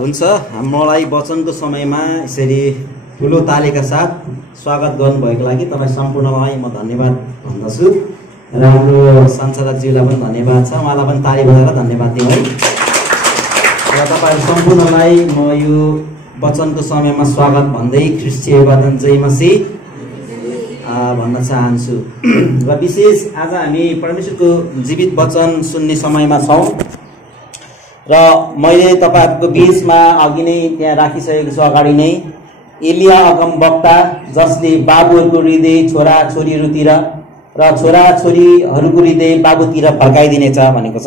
हुन्छ मलाई वचनको समयमा यसरी ठुलो तालीका साथ स्वागत गर्नुभएको लागि तपाईँ सम्पूर्णलाई म धन्यवाद भन्दछु र हाम्रो संचालकज्यूलाई पनि धन्यवाद छ, उहाँलाई पनि ताली बजाएर धन्यवाद दिउँ है। र तपाईँहरू सम्पूर्णलाई म यो वचनको समयमा स्वागत भन्दै ख्रीष्टीय अभिवादन जय मसीह भन्न चाहन्छु। र विशेष आज हामी परमेश्वरको जीवित वचन सुन्ने समयमा छौँ र मैले तपाईहरुको बीचमा अघि नै त्यहाँ राखिसकेको छु, अगाडि नै एलिया अगमवक्ता जसले बाबुहरूको हृदय छोरा छोरीहरूतिर र छोरा छोरीहरूको हृदय बाबुतिर फर्काइदिनेछ भनेको छ।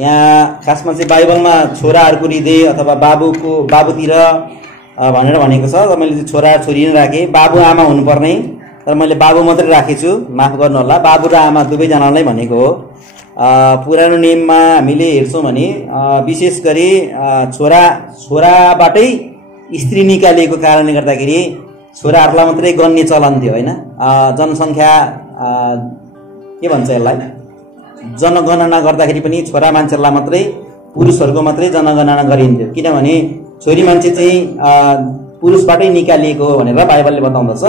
यहाँ खासमा चाहिँ बाइबलमा छोराहरूको हृदय अथवा बाबुतिर भनेर भनेको छ। र मैले छोरा छोरी नै राखेँ, बाबु आमा हुनुपर्ने, तर मैले बाबु मात्रै राखेछु, माफ गर्नु होला। बाबु र आमा दुवैजनालाई भनेको हो। पुरानो नियममा हामीले हेर्छौँ भने विशेष गरी छोराबाटै स्त्री निकालिएको कारणले गर्दाखेरि छोराहरूलाई मात्रै गन्ने चलन थियो होइन। जनसङ्ख्या के भन्छ यसलाई, जनगणना गर्दाखेरि पनि छोरा मान्छेहरूलाई मात्रै, पुरुषहरूको मात्रै जनगणना गरिन्थ्यो, किनभने छोरी मान्छे चाहिँ पुरुषबाटै निकालिएको हो भनेर बाइबलले बताउँदछ।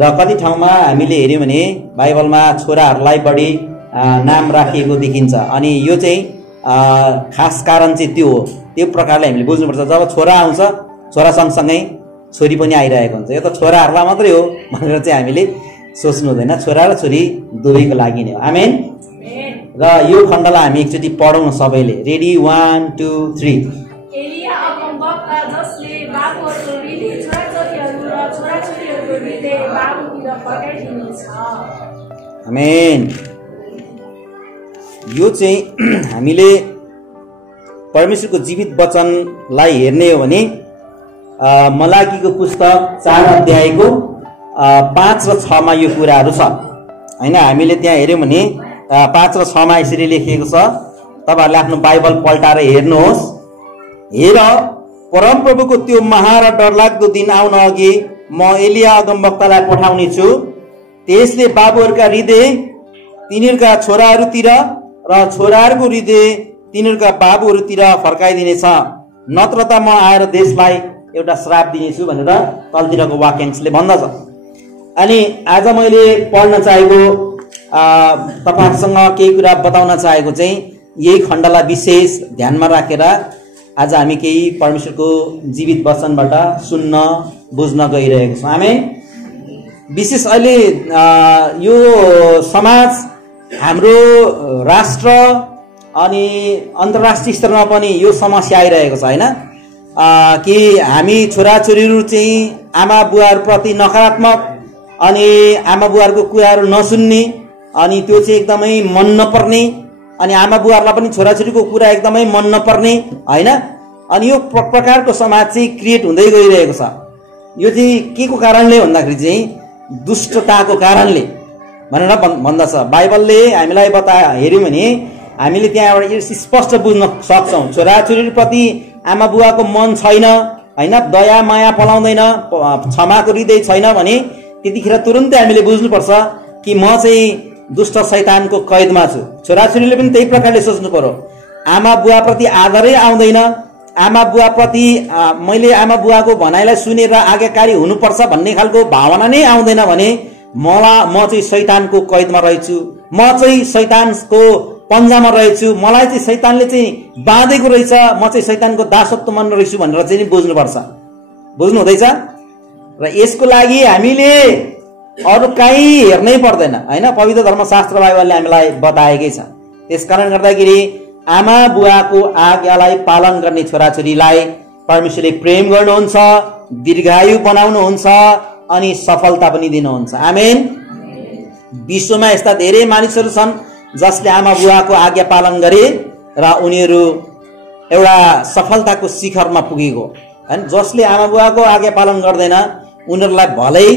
र कति ठाउँमा हामीले हेऱ्यौँ भने बाइबलमा छोराहरूलाई बढी नाम राखिएको देखिन्छ। अनि यो चाहिँ खास कारण चाहिँ त्यो हो। त्यो प्रकारले हामीले बुझ्नुपर्छ। जब छोरा आउँछ छोरा सँगसँगै छोरी पनि आइरहेको हुन्छ। यो त छोराहरूलाई मात्रै हो भनेर चाहिँ हामीले सोच्नु हुँदैन, छोरा र छोरी दुवैको लागि नै हो। आमेन। र यो खण्डलाई हामी एकचोटि पढौँ सबैले। रेडी, 1 2 3। एलिया अगमवक्ता जसले बाबुहरूको हृदय छोराछोरीहरू र छोराछोरीहरूको हृदय बाबुतिर फर्काइदिनेछ। आमेन। यो चाहिँ हामीले परमेश्वरको जीवित वचनलाई हेर्ने हो भने मलाकीको पुस्तक 4 अध्यायको 5 र 6 मा यो कुराहरू छ होइन। हामीले त्यहाँ हेऱ्यौँ भने 5 र 6 मा यसरी लेखिएको छ। तपाईँहरूले आफ्नो बाइबल पल्टाएर हेर्नुहोस्। हेर, परमप्रभुको त्यो महा र डरलाग्दो दिन आउन अघि म एलिया अगमवक्तालाई पठाउने छु। त्यसले बाबुहरूका हृदय तिनीहरूका छोराहरूतिर र छोराहरूको हृदय तिनीहरूका बाबुहरूतिर फर्काइदिनेछ, नत्र त म आएर देशलाई एउटा श्राप दिनेछु भनेर तलतिरको वाक्यांशले भन्दछ। अनि आज मैले पढ्न चाहेको, तपाईँहरूसँग केही कुरा बताउन चाहेको चाहिँ यही खण्डलाई विशेष ध्यानमा राखेर आज हामी केही परमेश्वरको जीवित वचनबाट सुन्न बुझ्न गइरहेको छौँ। आमेन। विशेष अहिले यो समाज, हाम्रो राष्ट्र अनि अन्तर्राष्ट्रिय स्तरमा पनि यो समस्या आइरहेको छ होइन, कि हामी छोराछोरीहरू चाहिँ आमा बुवाहरूप्रति नकारात्मक अनि आमा बुवाहरूको कुराहरू नसुन्ने, अनि त्यो चाहिँ एकदमै मन नपर्ने, अनि आमा बुवाहरूलाई पनि छोराछोरीको कुरा एकदमै मन नपर्ने होइन। अनि यो प्रकारको समाज चाहिँ क्रिएट हुँदै गइरहेको छ। यो चाहिँ के को कारणले भन्दाखेरि चाहिँ दुष्टताको कारणले भनेर भन्दछ। बाइबलले हामीलाई हेऱ्यौँ भने हामीले त्यहाँ एउटा स्पष्ट बुझ्न सक्छौँ, छोराछोरीप्रति आमा बुवाको मन छैन होइन, दया माया पलाउँदैन, क्षमाको हृदय छैन भने त्यतिखेर तुरुन्तै हामीले बुझ्नुपर्छ कि म चाहिँ दुष्ट शैतानको कैदमा छु। छोराछोरीले पनि त्यही प्रकारले सोच्नु पर्यो। आमा बुवाप्रति आदरै आउँदैन, आमा बुवाप्रति मैले आमा बुवाको भनाइलाई सुनेर आज्ञाकारी हुनुपर्छ भन्ने खालको भावना नै आउँदैन भने म चाहिँ शैतानको कैदमा रहेछु, म चाहिँ शैतानको पन्जामा रहेछु, मलाई चाहिँ शैतानले चाहिँ बाँधेको रहेछ, म चाहिँ शैतानको दासत्वमा रहेछु भनेर चाहिँ बुझ्नुपर्छ। बुझ्नु हुँदैछ? र यसको लागि हामीले अरू कहीँ हेर्नै पर्दैन होइन, पवित्र धर्मशास्त्र बाइबलले हामीलाई बताएकै छ। त्यसकारण गर्दाखेरि आमा बुवाको आज्ञालाई पालन गर्ने छोराछोरीलाई परमेश्वरले प्रेम गर्नुहुन्छ, दीर्घायु बनाउनुहुन्छ अनि सफलता पनि दिनुहुन्छ। आमेन। विश्वमा यस्ता धेरै मानिसहरू छन् जसले आमा बुवाको आज्ञा पालन गरे र उनीहरू एउटा सफलताको शिखरमा पुगेको हैन। जसले आमा बुवाको आज्ञा पालन गर्दैन उनीहरूलाई भलै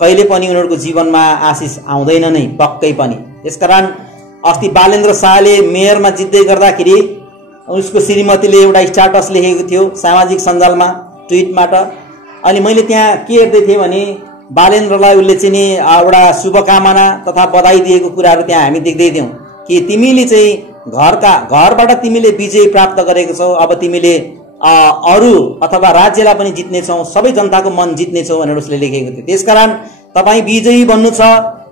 कहिले पनि उनीहरूको जीवनमा आशिष आउँदैन नै, पक्कै पनि। त्यसकारण अस्ति बालेन्द्र शाहले मेयरमा जित्दै गर्दाखेरि उसको श्रीमतीले एउटा स्ट्याटस लेखेको थियो सामाजिक सञ्जालमा, ट्विटबाट। अनि मैले त्यहाँ के हेर्दै थिएँ भने बालेन्द्रलाई उसले चाहिँ नि एउटा शुभकामना तथा बधाई दिएको कुराहरू त्यहाँ हामी देख्दै थियौँ कि तिमीले चाहिँ घरबाट तिमीले विजय प्राप्त गरेको छौ, अब तिमीले अरू अथवा राज्यलाई पनि जित्नेछौँ, सबै जनताको मन जित्नेछौँ भनेर उसले लेखेको थियो। त्यसकारण तपाईँ विजयी बन्नु छ,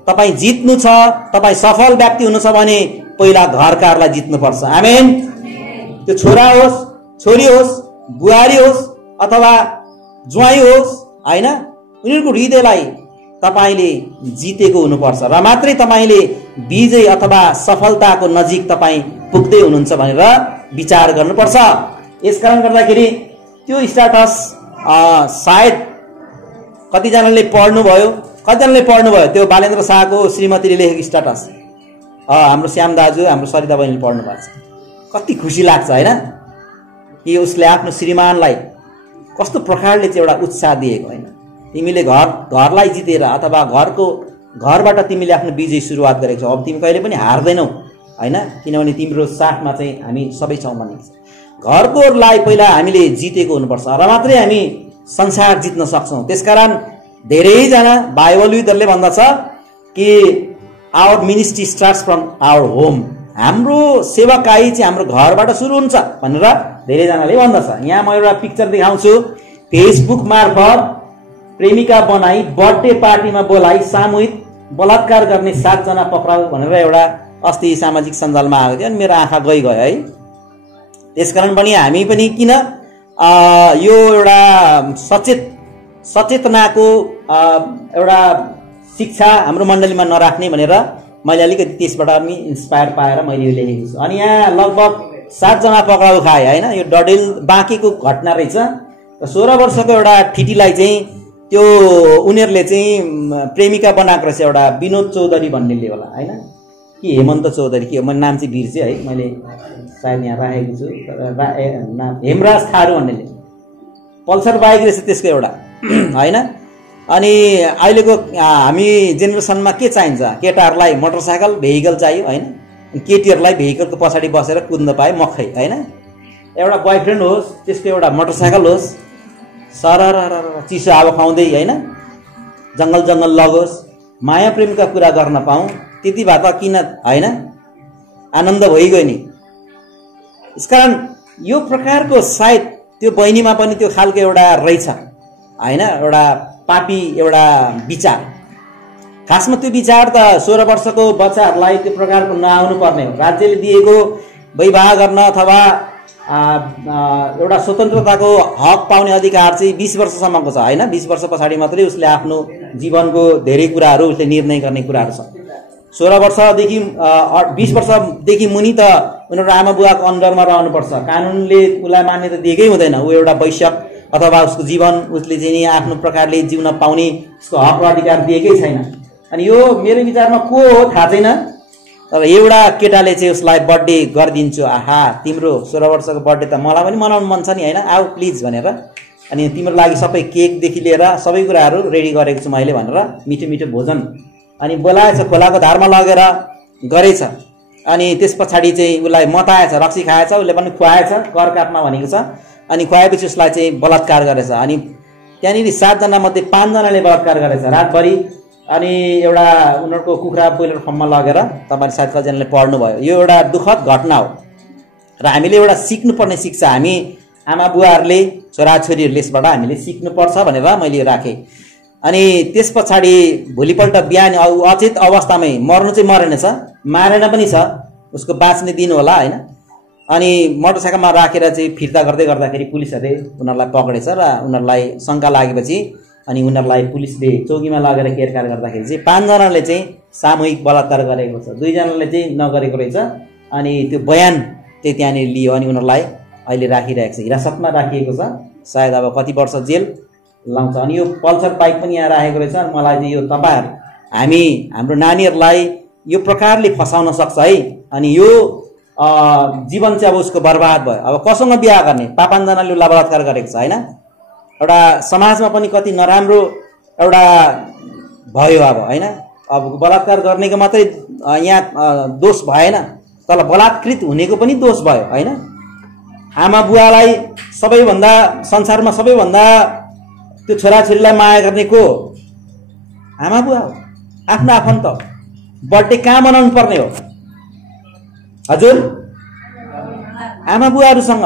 तपाईँ जित्नु छ, तपाईँ सफल व्यक्ति हुनु छ भने पहिला घरकारलाई जित्नुपर्छ। आमेन। त्यो छोरा होस्, छोरी होस्, बुहारी होस् अथवा ज्वाइँ होस्, होइन, उनीहरूको हृदयलाई तपाईले जितेको हुनुपर्छ र मात्रै तपाईले विजय अथवा सफलताको नजिक तपाईँ पुग्दै हुनुहुन्छ भनेर विचार गर्नुपर्छ। यसकारण गर्दाखेरि त्यो स्ट्याटस सायद कतिजनाले पढ्नुभयो, त्यो बालेन्द्र शाहको श्रीमतीले लेखेको स्ट्याटस हाम्रो श्याम दाजु, हाम्रो सरिता बहिनीले पढ्नु भएको छ। कति खुसी लाग्छ होइन, कि उसले आफ्नो श्रीमानलाई कस्तो प्रकारले चाहिँ एउटा उत्साह दिएको। होइन, तिमीले घरलाई जितेर अथवा घरबाट तिमीले आफ्नो विजय सुरुवात गरेको छौ, अब तिमी कहिले पनि हार्दैनौ, होइन, किनभने तिम्रो साथमा चाहिँ हामी सबै छौँ भनेको छ। घरकोलाई पहिला हामीले जितेको हुनुपर्छ र मात्रै हामी संसार जित्न सक्छौँ। त्यसकारण धेरैजना बाइबलविदहरूले भन्दछ कि our ministry starts from our home, हाम्रो सेवाकाई चाहिँ हाम्रो घरबाट सुरु हुन्छ भनेर धेरैजनाले भन्दछ। यहाँ म एउटा पिक्चर देखाउँछु। फेसबुक मार्फत प्रेमिका बनाई बर्थडे पार्टीमा बोलाई सामूहिक बलात्कार गर्ने 7 जना पक्राउ भनेर एउटा अस्ति सामाजिक सञ्जालमा आएको थियो अनि मेरो आँखा गयो है। त्यसकारण पनि हामी पनि किन यो एउटा सचेतनाको एउटा शिक्षा हाम्रो मण्डलीमा नराख्ने भनेर मैले अलिकति त्यसबाट पनि इन्स्पायर पाएर मैले यो लेखेको छु। अनि यहाँ लगभग 7 जना पक्राउ खाए होइन। यो डडेल बाँकीको घटना रहेछ। 16 वर्षको एउटा ठिटीलाई चाहिँ त्यो उनीहरूले चाहिँ प्रेमिका बनाएको रहेछ, एउटा विनोद चौधरी भन्नेले होला होइन, कि हेमन्त चौधरी के म नाम चाहिँ बिर्सेँ है, मैले सायद यहाँ राखेको छु। नाम हेमराज थारू भन्नेले पल्सर बाइक रहेछ त्यसको एउटा होइन। अनि अहिलेको हामी जेनेरेसनमा के चाहिन्छ, केटाहरूलाई मोटरसाइकल भेहिकल चाहियो होइन, केटीहरूलाई भेहिकलको पछाडि बसेर कुद्न पाए मखै होइन। एउटा बोयफ्रेन्ड होस्, त्यसको एउटा मोटरसाइकल होस्, सरर चिसो हावा खुवाउँदै होइन, जङ्गल लगोस्, माया प्रेमका कुरा गर्न पाऊँ, त्यति भए त किन होइन, आनन्द भइगयो नि। यसकारण यो प्रकारको सायद त्यो बहिनीमा पनि त्यो खालको एउटा रहेछ होइन, एउटा पापी एउटा विचार। खासमा त्यो विचार त 16 वर्षको बच्चाहरूलाई त्यो प्रकारको नआउनु पर्ने हो। राज्यले दिएको विवाह गर्न अथवा एउटा स्वतन्त्रताको हक पाउने अधिकार चाहिँ 20 वर्षसम्मको छ होइन। 20 वर्ष पछाडि मात्रै उसले आफ्नो जीवनको धेरै कुराहरू उसले निर्णय गर्ने कुराहरू छ। 16 वर्षदेखि 20 वर्षदेखि मुनि त उनीहरू आमा बुवाको अन्डरमा रहनुपर्छ। कानुनले उसलाई मान्यता दिएकै हुँदैन। ऊ एउटा वैश्यक अथवा उसको जीवन उसले चाहिँ नि आफ्नो प्रकारले जिउन पाउने उसको हक र अधिकार दिएकै छैन। अनि यो मेरो विचारमा को हो थाहा छैन, तर एउटा केटाले चाहिँ उसलाई बर्थडे गरिदिन्छु, आहा तिम्रो 16 वर्षको बर्थडे त मलाई पनि मनाउनु मन छ नि होइन, आऊ प्लिज भनेर। अनि तिम्रो लागि सबै केकदेखि लिएर सबै कुराहरू रेडी गरेको छु मैले भनेर मिठो मिठो भोजन अनि बोलाएछ, खोलाको धारमा लगेर गरेछ। अनि त्यस पछाडि चाहिँ उसलाई मताएछ, रक्सी खाएछ, उसले पनि खुवाएछ, कर काट्न भनेको छ। अनि खुवाएपछि उसलाई चाहिँ बलात्कार गरेछ। अनि त्यहाँनिर 7 जना मध्ये 5 जनाले बलात्कार गरेछ रातभरि। अनि एउटा उनीहरूको कुखुरा बोइलर फर्ममा लगेर तपाईँले सायद कतिजनाले पढ्नुभयो। यो एउटा दुःखद घटना हो र हामीले एउटा सिक्नुपर्ने शिक्षा हामी आमा बुवाहरूले छोराछोरीहरूले यसबाट हामीले सिक्नुपर्छ भनेर मैले यो राखेँ। अनि त्यस पछाडि भोलिपल्ट बिहान अचेत अवस्थामै मर्नु चाहिँ मरेनछ, मारेन पनि छ, उसको बाँच्ने दिन होला होइन। अनि मोटरसाइकलमा राखेर चाहिँ फिर्ता गर्दाखेरि पुलिसहरूले उनीहरूलाई पक्रेछ र उनीहरूलाई शङ्का लागेपछि अनि उनीहरूलाई पुलिसले चौकीमा लगेर केरकार गर्दाखेरि चाहिँ 5 जनाले चाहिँ सामूहिक बलात्कार गरेको छ, 2 जनाले चाहिँ नगरेको रहेछ। अनि त्यो बयान चाहिँ त्यहाँनिर लियो अनि उनीहरूलाई अहिले राखिरहेको छ, हिरासतमा राखिएको छ। सायद अब कति वर्ष जेल लाउँछ। अनि यो पल्सर बाइक पनि यहाँ राखेको रहेछ। मलाई चाहिँ यो तपाईँहरू हाम्रो नानीहरूलाई यो प्रकारले फसाउन सक्छ है। अनि यो जीवन चाहिँ अब उसको बर्बाद भयो। अब कसँग बिहा गर्ने, 5 जनाले उसलाई बलात्कार गरेको छ होइन। एउटा समाजमा पनि कति नराम्रो एउटा भयो अब होइन। अब बलात्कार गर्नेको मात्रै यहाँ दोष भएन, तर बलात्कृत हुनेको पनि दोष भयो होइन। आमा बुवालाई सबैभन्दा संसारमा सबैभन्दा त्यो छोराछोरीलाई माया गर्ने को? आमा बुवा हो, आफ्नो आफन्त। बर्थडे कहाँ मनाउनु पर्ने हो हजुर? आमा बुवाहरूसँग।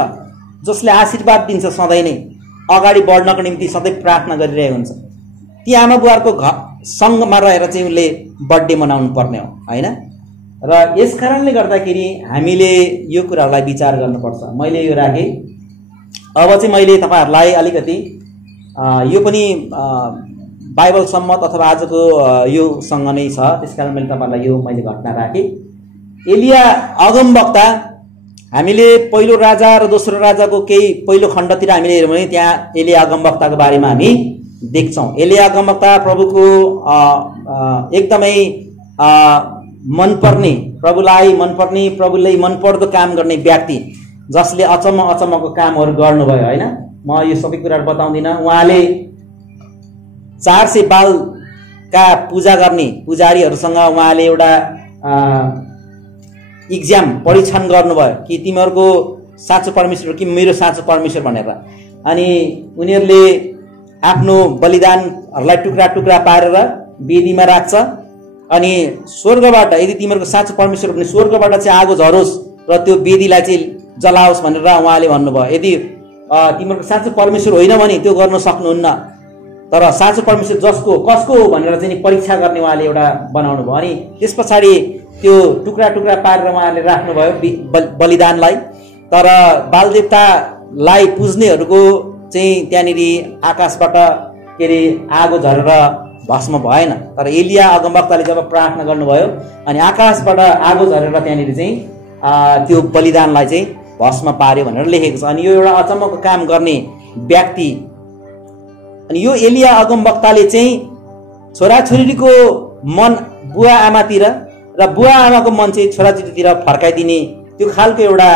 जसले आशीर्वाद दिन्छ सधैँ नै अगाडि बढ्नको निम्ति सधैँ प्रार्थना गरिरहेको हुन्छ। ती आमा बुवाहरूको सँगमा रहेर चाहिँ उसले बर्थडे मनाउनु पर्ने हो हैन। र यस कारणले गर्दाखेरि हामीले यो कुरालाई विचार गर्नुपर्छ। मैले यो राखेँ। अब चाहिँ मैले तपाईहरुलाई अलिकति यो पनि बाइबल सम्मत अथवा आजको यो सँग नै छ, त्यसकारण मैले तपाईहरुलाई यो मैले घटना राखेँ। एलिया अगमवक्ता हामीले पहिलो राजा र दोस्रो राजाको केही पहिलो खण्डतिर हामीले हेर्यौं भने त्यहाँ एलिया अगमवक्ताको बारेमा हामी देख्छौं। एलिया अगमवक्ता प्रभुको एकदमै मनपर्ने, प्रभुलाई मनपर्ने, प्रभुले मनपर्दो काम गर्ने व्यक्ति, जसले अचम्मको कामहरू गर्नुभयो हैन। म यो सबै कुराहरु बताउँदिन। उहाँले 400 बालका पूजा गर्ने पुजारीहरूसँग उहाँले एउटा इक्जाम परीक्षण गर्नुभयो कि तिमीहरूको साँचो परमेश्वर कि मेरो साँचो परमेश्वर भनेर। अनि उनीहरूले आफ्नो बलिदानहरूलाई टुक्रा टुक्रा पारेर वेदीमा राख्छ। अनि स्वर्गबाट यदि तिमीहरूको साँचो परमेश्वर भने स्वर्गबाट चाहिँ आगो झरोस् र त्यो वेदीलाई चाहिँ जलाओस् भनेर उहाँले भन्नुभयो। यदि तिमीहरूको साँचो परमेश्वर होइन भने त्यो गर्न सक्नुहुन्न, तर साँचो परमेश्वर कसको हो भनेर चाहिँ परीक्षा गर्ने उहाँले एउटा बनाउनु भयो। अनि त्यस पछाडि त्यो टुक्रा टुक्रा पारेर उहाँले राख्नुभयो बलिदानलाई। तर बालदेवतालाई पुज्नेहरूको चाहिँ त्यहाँनिर आकाशबाट के अरे आगो झरेर भस्म भएन। तर एलिया अगमवक्ताले जब प्रार्थना गर्नुभयो अनि आकाशबाट आगो झरेर त्यहाँनिर चाहिँ त्यो बलिदानलाई चाहिँ भस्म पार्यो भनेर लेखेको छ। अनि यो एउटा अचम्मको काम गर्ने व्यक्ति। अनि यो एलिया अगमवक्ताले चाहिँ छोराछोरीको मन बुवा आमातिर र बुवा आमाको मन चाहिँ छोराछोरीतिर फर्काइदिने त्यो खालको एउटा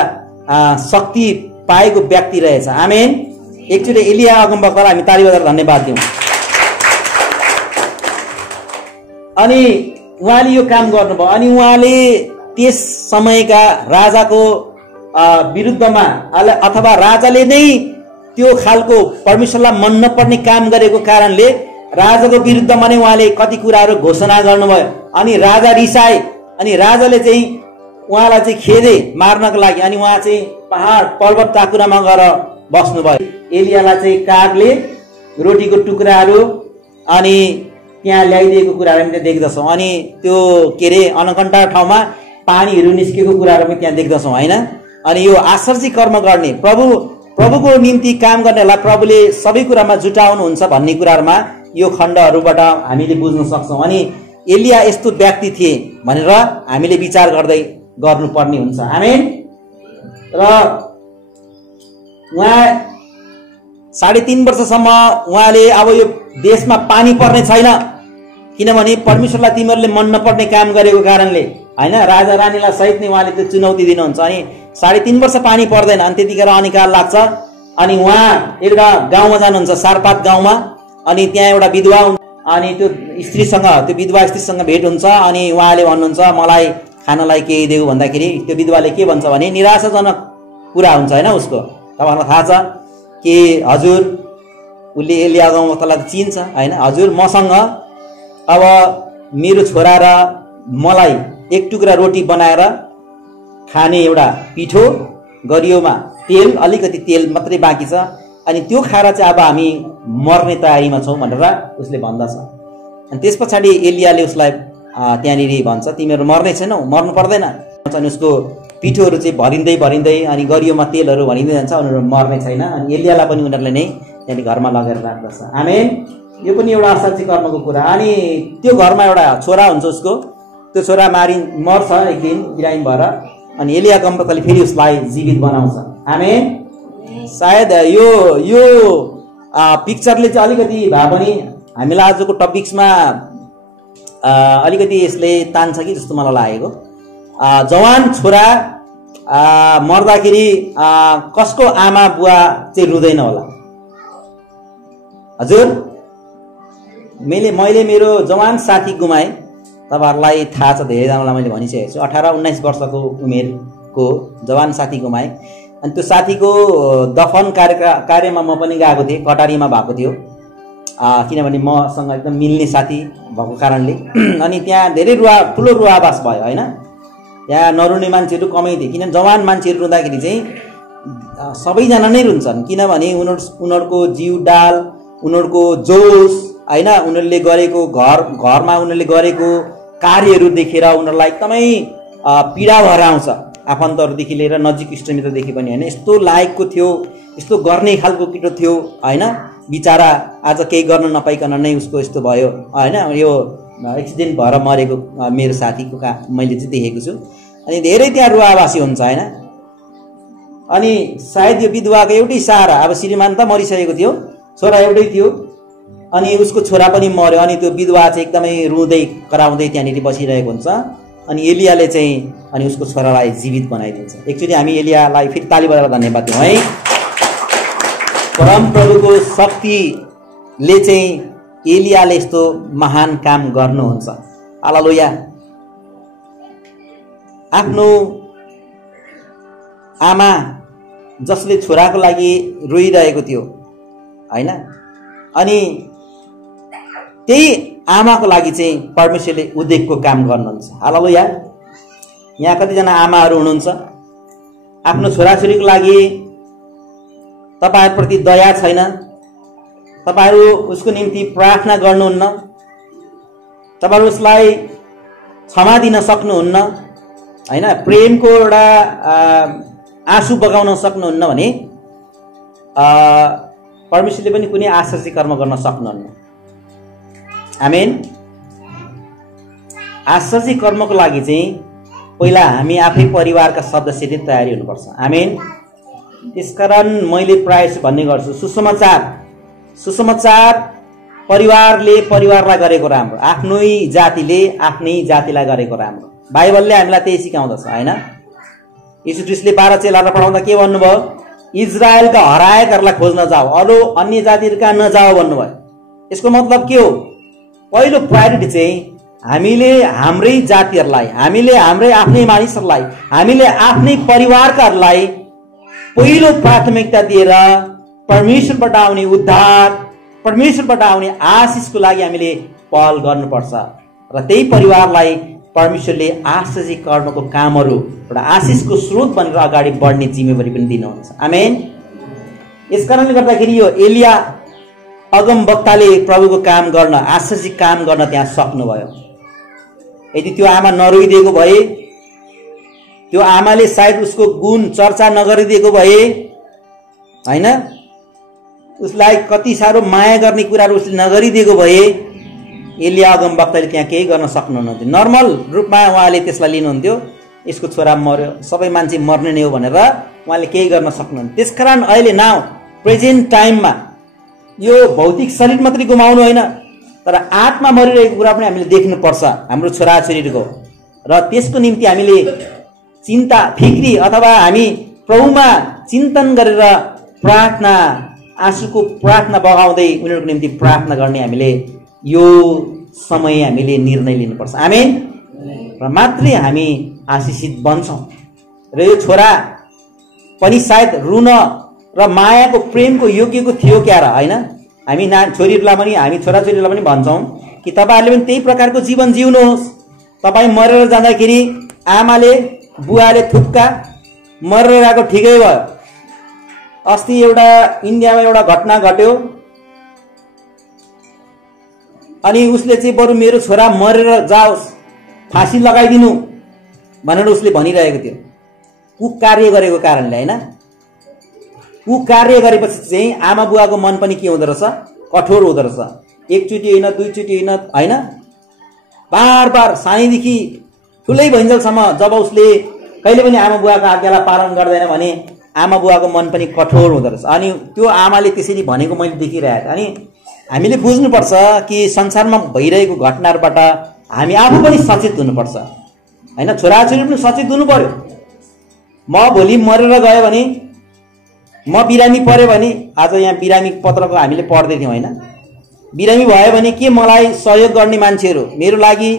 शक्ति पाएको व्यक्ति रहेछ। आमेन। एकचोटि एलिया अगमवक्तालाई हामी ताली बजाएर धन्यवाद दिउँ। अनि उहाँले यो काम गर्नुभयो। अनि उहाँले त्यस समयका राजाको विरुद्धमा अथवा राजाले नै त्यो खालको परमेश्वरलाई मन नपर्ने काम गरेको कारणले राजाको विरुद्धमा नै उहाँले कति कुराहरू घोषणा गर्नुभयो। अनि राजा रिसाए। अनि राजाले चाहिँ उहाँलाई चाहिँ खेदे मार्नको लागि। अनि उहाँ चाहिँ पहाड पर्वत टाकुरामा गएर बस्नुभयो। एलियालाई चाहिँ कागले रोटीको टुक्राहरू अनि त्यहाँ ल्याइदिएको कुराहरू पनि देख्दछौँ। अनि त्यो के अरे अनकन्टा ठाउँमा पानीहरू निस्केको कुराहरू पनि त्यहाँ देख्दछौँ हैन। अनि यो आश्चर्य कर्म गर्ने प्रभुको निम्ति काम गर्नेलाई प्रभुले सबै कुरामा जुटाउनुहुन्छ भन्ने कुराहरुमा यो खण्डहरूबाट हामीले बुझ्न सक्छौँ। अनि एलिया यस्तो व्यक्ति थिए भनेर हामीले विचार गर्दै गर्नुपर्ने हुन्छ। आमेन। र उहाँ 3.5 वर्षसम्म उहाँले अब यो देशमा पानी पर्ने छैन किनभने परमेश्वरलाई तिमीहरूले मन नपर्ने काम गरेको कारणले हैन। राजा रानीलाई सहित नै उहाँले त्यो चुनौती दिनुहुन्छ। अनि 3.5 वर्ष पानी पर्दैन। अनि त्यतिखेर अनिकाल लाग्छ। अनि उहाँ एउटा गाउँमा जानुहुन्छ, सारपात गाउँमा। अनि त्यहाँ एउटा विधवा अनि त्यो स्त्रीसँग, त्यो विधवा स्त्रीसँग भेट हुन्छ। अनि उहाँले भन्नुहुन्छ मलाई खानलाई केही देऊ भन्दाखेरि त्यो विधवाले के भन्छ भने निराशाजनक कुरा हुन्छ हैन उसको। तपाईहरुलाई थाहा छ कि हजुर उले एलिया अगमवक्तालाई चिन्छ हैन। हजुर मसँग अब मेरो छोरा र मलाई एक टुक्रा रोटी बनाएर खाने एउटा पिठो, गरियोमा तेल, अलिकति तेल मात्रै बाँकी छ। अनि त्यो खाएर चाहिँ अब हामी मर्ने तयारीमा छौँ भनेर उसले भन्दछ। अनि त्यस पछाडि एलियाले उसलाई त्यहाँनिर भन्छ तिमीहरू मर्ने छैनौ, मर्नु पर्दैन। अनि उसको पिठोहरू चाहिँ भरिँदै अनि गरियोमा तेलहरू भरिँदै जान्छ। उनीहरू मर्ने छैन। अनि एलियालाई पनि उनीहरूले नै त्यहाँनिर घरमा लगेर राख्दछ। आमेन। यो पनि एउटा असाध्य कर्मको कुरा। अनि त्यो घरमा एउटा छोरा हुन्छ उसको। त्यो छोरा मर्छ एक दिन बिरामी भएर। अनि एलिया अगमवक्ताले फेरि उसलाई जीवित बनाउँछ। आमेन। सायद यो पिक्चरले चाहिँ अलिकति भए पनि हामीलाई आजको टपिक्समा अलिकति यसले तान्छ कि जस्तो मलाई लागेको। जवान छोरा मर्दाखेरि कसको आमा बुवा चाहिँ रुँदैन होला? हजुर, मैले मेरो जवान साथी गुमाएँ। तपाईहरुलाई थाहा छ, धेरैजनालाई मैले भनिसकेको छु। 18-19 वर्षको उमेरको जवान साथी गुमाएँ। अनि त्यो साथीको दफन कार्यमा म पनि गएको थिएँ। कटारीमा भएको थियो किनभने मसँग एकदम मिल्ने साथी भएको कारणले। अनि त्यहाँ धेरै ठुलो रुवावास भयो हैन। त्यहाँ नरुने मान्छेहरू कमै थिए किनभने जवान मान्छेहरू रुँदाखेरि चाहिँ सबैजना नै रुन्छन्, किनभने उनीहरूको जीव डाल, उनीहरूको जोस हैन, उनीहरूले गरेको घरमा उनीहरूले गरेको कार्यहरू देखेर उनीहरूलाई एकदमै पीडा भएर आउँछ। आफन्तहरूदेखि लिएर नजिक इष्टमित्रदेखि पनि हैन, यस्तो लायकको थियो, यस्तो गर्ने खालको केटो थियो हैन, बिचारा आज केही गर्न नपाइकन नै उसको यस्तो भयो हैन। यो एक्सिडेन्ट भएर मरेको मेरो साथीको मैले चाहिँ देखेको छु। अनि धेरै त्यहाँ रुवावासी हुन्छ हैन। अनि सायद यो विधवाको एउटै सहारा, अब श्रीमान त मरिसकेको थियो, छोरा एउटै थियो, अनि उसको छोरा पनि मर्यो। अनि त्यो विधवा चाहिँ एकदमै रुँदै कराउँदै त्यहाँनिर बसिरहेको हुन्छ। अनि एलियाले चाहिँ अनि उसको छोरालाई जीवित बनाइदिन्छ। एकचोटि हामी एलियालाई फेरि ताली बजाएर धन्यवाद दिउँ है। परमप्रभुको शक्तिले चाहिँ एलियाले यस्तो महान काम गर्नुहुन्छ। हालेलुया। आफ्नो आमा जसले छोराको लागि रोइरहेको थियो हैन, अनि त्यही आमाको लागि चाहिँ परमेश्वरले उद्धारको काम गर्नुहुन्छ। हालेलुया। यहाँ कतिजना आमाहरू हुनुहुन्छ, आफ्नो छोराछोरीको लागि तपाईहरुप्रति दया छैन, तपाईहरु उसको निम्ति प्रार्थना गर्नुहुन्न, तपाईहरु उसलाई क्षमा दिन सक्नुहुन्न हैन, प्रेमको एउटा आँसु बगाउन सक्नुहुन्न भने परमेश्वरले पनि कुनै आश्चर्य कर्म गर्न सक्नुहुन्न। आमेन। आश्चर्य कर्मको लागि चाहिँ पहिला हामी आफै परिवारका सदस्यले तयारी हुनुपर्छ। आमेन। त्यसकारण मैले प्रायः भन्ने गर्छु, सुसमाचार परिवारले परिवारलाई गरेको राम्रो, आफ्नै जातिले आफ्नै जातिलाई गरेको राम्रो। बाइबलले हामीलाई त्यही सिकाउँदछ हैन। यीशु ख्रीष्टले 12 चेलालाई पढाउँदा के भन्नुभयो? इजरायलका हराएकाहरूलाई खोज्न जाऊ, अरू अन्य जातिहरूका नजाऊ भन्नुभयो। यसको मतलब के हो? पहिलो प्रायोरिटी चाहिँ हामीले हाम्रै जातिहरूलाई, हामीले हाम्रै आफ्नै मानिसहरूलाई, हामीले आफ्नै परिवारकाहरूलाई पहिलो प्राथमिकता दिएर परमेश्वरबाट आउने उद्धार, परमेश्वरबाट आउने आशिषको लागि हामीले पहल गर्नुपर्छ। र त्यही परिवारलाई परमेश्वरले आश्चर्य कर्मको कामहरू एउटा आशिषको स्रोत बनेर अगाडि बढ्ने जिम्मेवारी पनि दिनुहुन्छ। आमेन। यसकारणले गर्दाखेरि यो एलिया अगमवक्ताले प्रभुको काम गर्न, आश्चर्य काम गर्न त्यहाँ सक्नुभयो। यदि त्यो आमा नरोइदिएको भए, त्यो आमाले सायद उसको गुण चर्चा नगरिदिएको भए हैन, उसलाई कति साह्रो माया गर्ने कुराहरू उसले नगरिदिएको भए एलिया अगमवक्ताले त्यहाँ केही गर्न सक्नुहुन्थ्यो। नर्मल रूपमा उहाँले त्यसलाई लिनुहुन्थ्यो, यसको छोरा मर्यो, सबै मान्छे मर्ने नै हो भनेर उहाँले केही गर्न सक्नुहुन्थ्यो। त्यसकारण अहिले नाउ प्रेजेन्ट टाइममा यो भौतिक शरीर मात्रै गुमाउनु होइन, तर आत्मा मरिरहेको कुरा पनि हामीले देख्नुपर्छ हाम्रो छोराछोरीको। र त्यसको निम्ति हामीले चिन्ता फिक्री अथवा हामी प्रभुमा चिन्तन गरेर प्रार्थना, आँसुको प्रार्थना बगाउँदै उनीहरूको निम्ति प्रार्थना गर्ने हामीले यो समय हामीले निर्णय लिनुपर्छ। आमेन। र मात्रै हामी आशिषित बन्छौँ। र यो छोरा पनि सायद रुन र मायाको प्रेमको योग्यको थियो क्या र हैन। हामी छोरीहरूलाई पनि, हामी छोराछोरीलाई पनि भन्छौँ कि तपाईँहरूले पनि त्यही प्रकारको जीवन जिउनुहोस्। तपाईँ मरेर जाँदाखेरि आमाले बुवाले थुक्का मरेर गएको ठिकै भयो। अस्ति एउटा इन्डियामा एउटा घटना घट्यो, अनि उसले चाहिँ बरु मेरो छोरा मरेर जाओस्, फाँसी लगाइदिनु भनेर उसले भनिरहेको थियो। कुकार्य गरेको कारणले हैन। कुकार्य गरेपछि चाहिँ आमा बुवाको मन पनि के हुँदो रहेछ? कठोर हुँदो रहेछ। एकचोटि होइन, दुईचोटि होइन, बार बार सानैदेखि ठुलै भइन्जेलसम्म जब उसले कहिले पनि आमा बुवाको आज्ञालाई पालन गर्दैन भने आमा बुवाको मन पनि कठोर हुँदो रहेछ। अनि त्यो आमाले त्यसरी भनेको मैले देखिरहेको। अनि हामीले बुझ्नुपर्छ कि संसारमा भइरहेको घटनाहरूबाट हामी आफू पनि सचेत हुनुपर्छ हैन। छोराछोरी पनि सचेत हुनु पर्यो। म भोलि मरेर गयो भने, म बिरामी पर्यो भने, आज यहाँ बिरामी पत्रको हामीले पढ्दै थियौँ हैन, बिरामी भयो भने के मलाई सहयोग गर्ने मान्छेहरू, मेरो लागि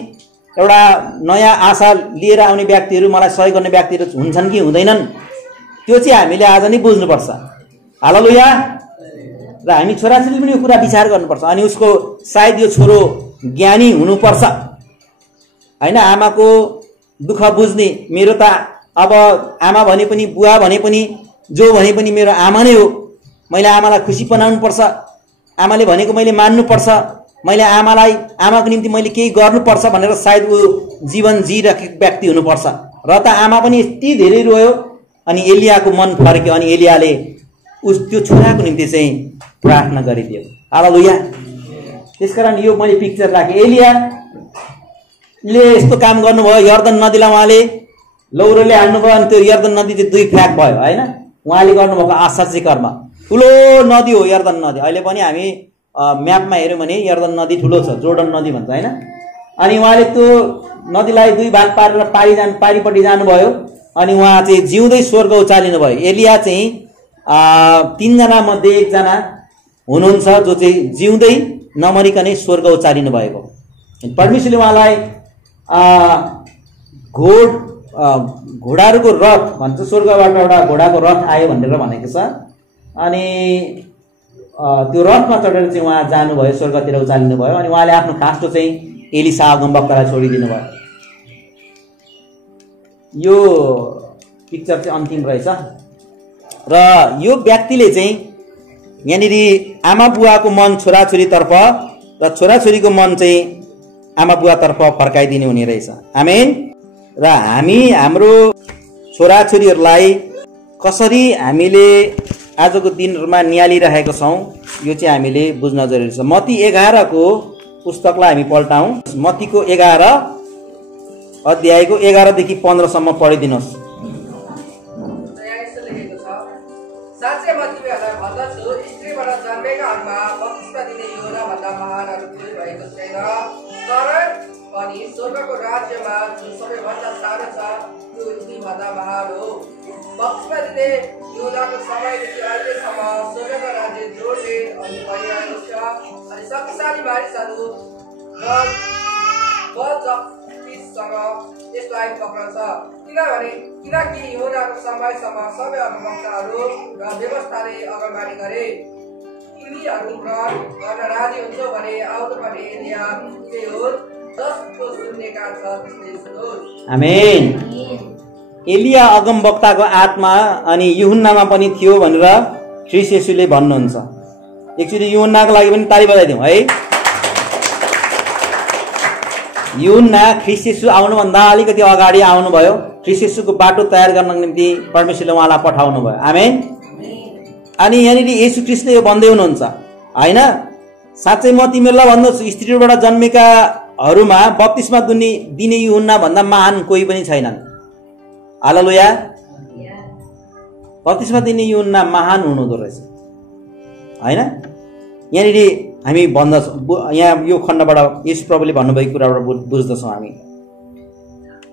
एउटा नयाँ आशा लिएर आउने व्यक्तिहरू, मलाई सहयोग गर्ने व्यक्तिहरू हुन्छन् कि हुँदैनन्, त्यो चाहिँ हामीले आज नै बुझ्नुपर्छ। हालेलुया। र हामी छोराछोरीले पनि यो कुरा विचार गर्नुपर्छ। अनि उसको सायद यो छोरो ज्ञानी हुनुपर्छ हैन, आमाको दुःख बुझ्ने। मेरो त अब आमा भने पनि बुवा भने पनि जो भने पनि मेरो आमा नै हो, मैले आमालाई खुसी बनाउनुपर्छ, आमाले भनेको मैले मान्नुपर्छ, मैले आमाको निम्ति मैले केही गर्नुपर्छ भनेर सायद ऊ जीवन जिइरहेको व्यक्ति हुनुपर्छ। र त आमा पनि यति धेरै रोयो अनि एलियाको मन फर्क्यो अनि एलियाले त्यो छोराको निम्ति चाहिँ प्रार्थना गरिदियो। हालेलुया। त्यसकारण यो मैले पिक्चर राखेँ। एलियाले यस्तो काम गर्नुभयो, यर्दन नदीलाई उहाँले लौरोले हाल्नुभयो अनि त्यो यर्दन नदी चाहिँ 2 फ्याक भयो हैन। उहाँले गर्नुभएको आश्चर्य कर्म, ठुलो नदी हो यर्दन नदी। अहिले पनि हामी म्यापमा हेर्यौँ भने यर्दन नदी ठुलो छ, जोर्डन नदी भन्छ हैन। अनि उहाँले त्यो नदीलाई 2 भाग पारेर पारिपट्टि जानुभयो अनि उहाँ चाहिँ जिउँदै स्वर्ग उचालिनु भयो। एलिया चाहिँ 3 जना मध्ये 1 जना हुनुहुन्छ जो चाहिँ जिउँदै नमरिकनै स्वर्ग उचालिनु भएको। परमेश्वरले उहाँलाई घोडाहरूको रथ भन्छ, स्वर्गबाट एउटा घोडाको रथ आयो भनेर भनेको छ। अनि त्यो रथमा चढेर चाहिँ उहाँ जानुभयो, स्वर्गतिर उचालिनु भयो। अनि उहाँले आफ्नो खास्टो चाहिँ एलिसा अगमवक्तालाई छोडिदिनु भयो। यो पिक्चर चाहिँ अन्तिम रहेछ। र यो व्यक्तिले चाहिँ यहाँनिर आमा बुवाको मन छोराछोरीतर्फ र छोराछोरीको मन चाहिँ आमा बुवातर्फ फर्काइदिने हुने रहेछ। आमेन। र हामी हाम्रो छोराछोरीहरूलाई कसरी हामीले आजको दिनहरूमा निहालिरहेका छौँ यो चाहिँ हामीले बुझ्न जरुरी छ। मत्ती 11 को पुस्तकलाई हामी पल्टाउँ। मत्तीको 11 अध्यायको 11 देखि 15 सम्म पढिदिनुहोस्। साँच्चै म तिमीहरूलाई भन्दछु, स्त्रीबाट जन्मेकाहरूमा बप्तिस्मा दिने योना भन्दा महानहरू कोही भएको छैन। तर पनि स्वर्गको राज्यमा जो सबैभन्दा सानो छ त्यो तीभन्दा महान हो। बप्तिस्मा दिने योनाको समयदेखि अहिलेसम्म स्वर्गको राज्य जोडले अनि भइरहेको छ। अनि शक्तिशाली मानिसहरू बलजफ्तीसँग यसलाई पक्राउँछ। किनकि योनाको समयसम्म सबै अगमवक्ताहरू र व्यवस्थाले अगमबानी गरे। तिमीहरू ग्रहण गर्न राजी हुन्छौ भने आउनुपर्ने एलिया त्यही हो, जसको सुन्नेका छ त्यसले सुनोस्। आमेन। एलिया अगमवक्ताको आत्मा अनि यूहन्नामा पनि थियो भनेर ख्रीष्ट येशूले भन्नुहुन्छ। एकचोटि यूहन्नाको लागि पनि ताली बजाइदिउँ है। यूहन्ना ख्रीष्ट येशू आउनुभन्दा अलिकति अगाडि आउनुभयो। ख्रीष्ट येशूको बाटो तयार गर्नको निम्ति परमेश्वरले उहाँलाई पठाउनु भयो। आमेन। अनि यहाँनिर येशू ख्रीष्टले यो भन्दै हुनुहुन्छ हैन, साँच्चै म तिमीहरूलाई भन्दछु, स्त्रीबाट जन्मेकाहरूमा बप्तिस्मा दिने यूहन्ना भन्दा महान कोही पनि छैनन्। हालेलुया। बप्तिस्मा दिने यूहन्ना महान हुनुहुँदो रहेछ हैन। यहाँनिर हामी भन्दछौँ, यहाँ यो खण्डबाट येशू प्रभुले भन्नुभएको कुराबाट बुझ्दछौँ हामी।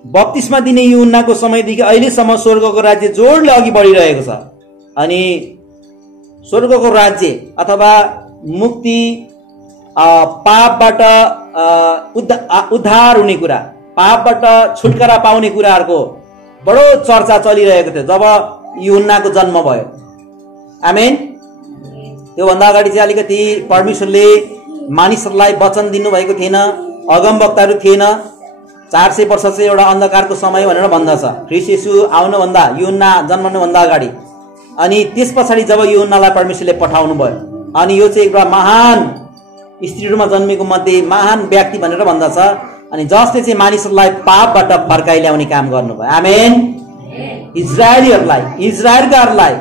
बप्तिस्मा दिने यूहन्नाको समयदेखि अहिलेसम्म स्वर्गको राज्य जोडले अघि बढिरहेको छ। अनि स्वर्गको राज्य अथवा मुक्ति, पापबाट उद्धार हुने कुरा, पापबाट छुटकारा पाउने कुराहरूको बडो चर्चा चलिरहेको थियो जब यूहन्नाको जन्म भयो। आमेन। त्योभन्दा अगाडि चाहिँ अलिकति परमेश्वरले मानिसहरूलाई वचन दिनुभएको थिएन, अगमवक्ताहरू थिएन। 400 वर्ष चाहिँ एउटा अन्धकारको समय भनेर भन्दछ ख्रीष्ट येशू आउनुभन्दा, यूहन्ना जन्मनुभन्दा अगाडि। अनि त्यस पछाडि जब यूहन्नालाई परमेश्वरले पठाउनु भयो अनि यो चाहिँ एउटा महान स्त्रीहरूमा जन्मेको मध्ये महान व्यक्ति भनेर भन्दछ। अनि जसले चाहिँ मानिसहरूलाई पापबाट फर्काइ ल्याउने काम गर्नुभयो। आमेन। इजरायलकाहरूलाई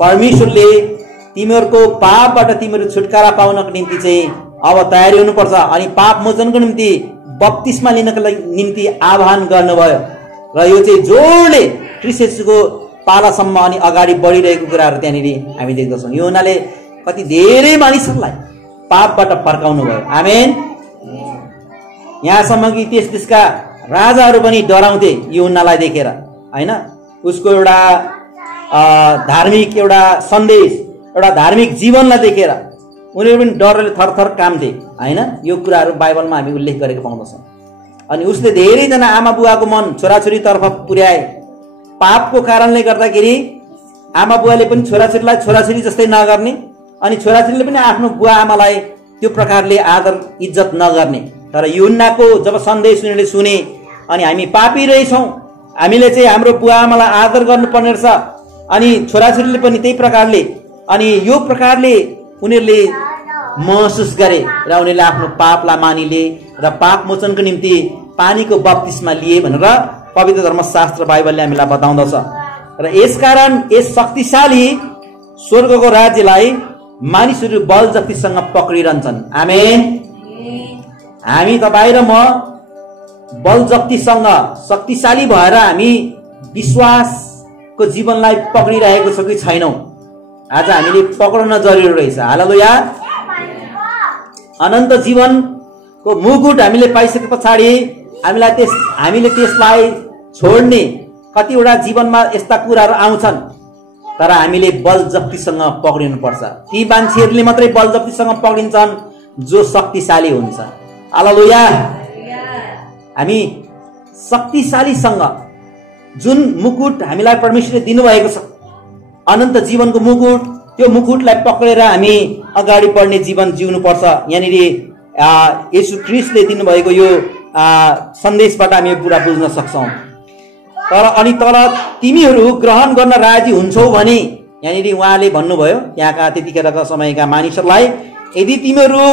परमेश्वरले तिमीहरूको पापबाट तिमीहरू छुटकारा पाउनको निम्ति चाहिँ अब तयारी हुनुपर्छ अनि पाप मोचनको निम्ति बप्तिस्मा लिनको निम्ति आह्वान गर्नुभयो। र यो चाहिँ जोडले ख्रीष्ट येशूको पालासम्म अनि अगाडि बढिरहेको कुराहरू त्यहाँनिर हामी देख्दछौँ। यूहन्नाले कति धेरै मानिसहरूलाई पापबाट फर्काउनु भयो। आमेन। यहाँसम्म कि त्यसका राजाहरू पनि डराउँथे यूहन्नालाई देखेर हैन। उसको एउटा धार्मिक एउटा सन्देश, एउटा धार्मिक जीवनलाई देखेर उनीहरू पनि डरले थरथर काम्थे हैन। यो कुराहरू बाइबलमा हामी उल्लेख गरेको पाउँदछौँ। अनि उसले धेरैजना आमा बुवाको मन छोराछोरीतर्फ पुर्याए। पापको कारणले गर्दाखेरि आमा बुवाले पनि छोराछोरीलाई छोराछोरी जस्तै नगर्ने अनि छोराछोरीले पनि आफ्नो बुवा आमालाई त्यो प्रकारले आदर इज्जत नगर्ने। तर यूहन्नाको जब सन्देश उनीहरूले सुने अनि हामी पापी रहेछौँ, हामीले चाहिँ हाम्रो बुवा आमालाई आदर गर्नुपर्ने रहेछ। अनि छोराछोरीले पनि त्यही प्रकारले, अनि यो प्रकारले उनीहरूले महसुस गरे र उनीहरूले आफ्नो पापलाई मानिले र पाप मोचनको निम्ति पानीको बप्तिस्मा लिए भनेर पवित्र धर्मशास्त्र बाइबलले हामीलाई बताउँदछ। र यसकारण यस शक्तिशाली स्वर्गको राज्यलाई मानिसहरू बल जक्तिसँग पक्रिरहन्छन्। आमेन। हामी तपाईँ र म बल जक्तिसँग शक्तिशाली भएर हामी विश्वासको जीवनलाई पक्रिरहेको छ कि छैनौं? आज हामीले पक्राउन जरुरी रहेछ। हालेलुया। अनन्त जीवनको मुकुट हामीले पाइसके पछाडि हामीले त्यसलाई छोड्ने कतिवटा जीवनमा यस्ता कुराहरू आउँछन्, तर हामीले बल जक्तिसँग पक्रिनु पर्छ। ती मान्छेहरूले मात्रै बल जक्तिसँग पक्रिन्छन् जो शक्तिशाली हुन्छ। हालेलुया। हामी शक्तिशालीसँग जुन मुकुट हामीलाई परमेश्वरले दिनुभएको छ, अनन्त जीवनको मुकुट, त्यो मुकुटलाई पक्रेर हामी अगाडि बढ्ने जीवन जिउनु पर्छ। यहाँनिर येशू ख्रीष्टले दिनुभएको यो सन्देशबाट हामी पुरा बुझ्न सक्छौं। तर तिमीहरू ग्रहण गर्न राजी हुन्छौ भने, यहाँनिर उहाँले भन्नुभयो त्यहाँका त्यतिखेरका समयका मानिसहरूलाई, यदि तिमीहरू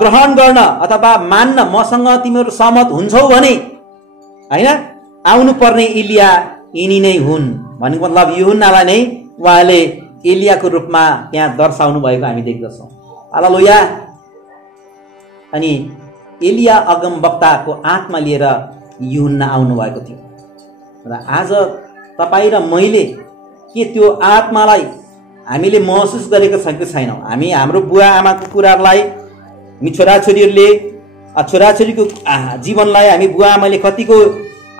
ग्रहण गर्न अथवा मान्न मसँग तिमीहरू सहमत हुन्छौ भने, हैन, आउनु पर्ने एलिया यिनी नै हुन् भनेको मतलब यूहन्नालाई नै उहाँले एलियाको रूपमा त्यहाँ दर्शाउनु भएको हामी देख्दछौँ। हालेलुया। अनि एलिया अगमवक्ताको आत्मा लिएर यूहन्ना आउनु भएको थियो। र आज तपाईँ र मैले के त्यो आत्मालाई हामीले महसुस गरेको छ कि छैनौँ? हामी हाम्रो बुवा आमाको कुराहरूलाई, हामी छोराछोरीको जीवनलाई हामी बुवा आमाले कतिको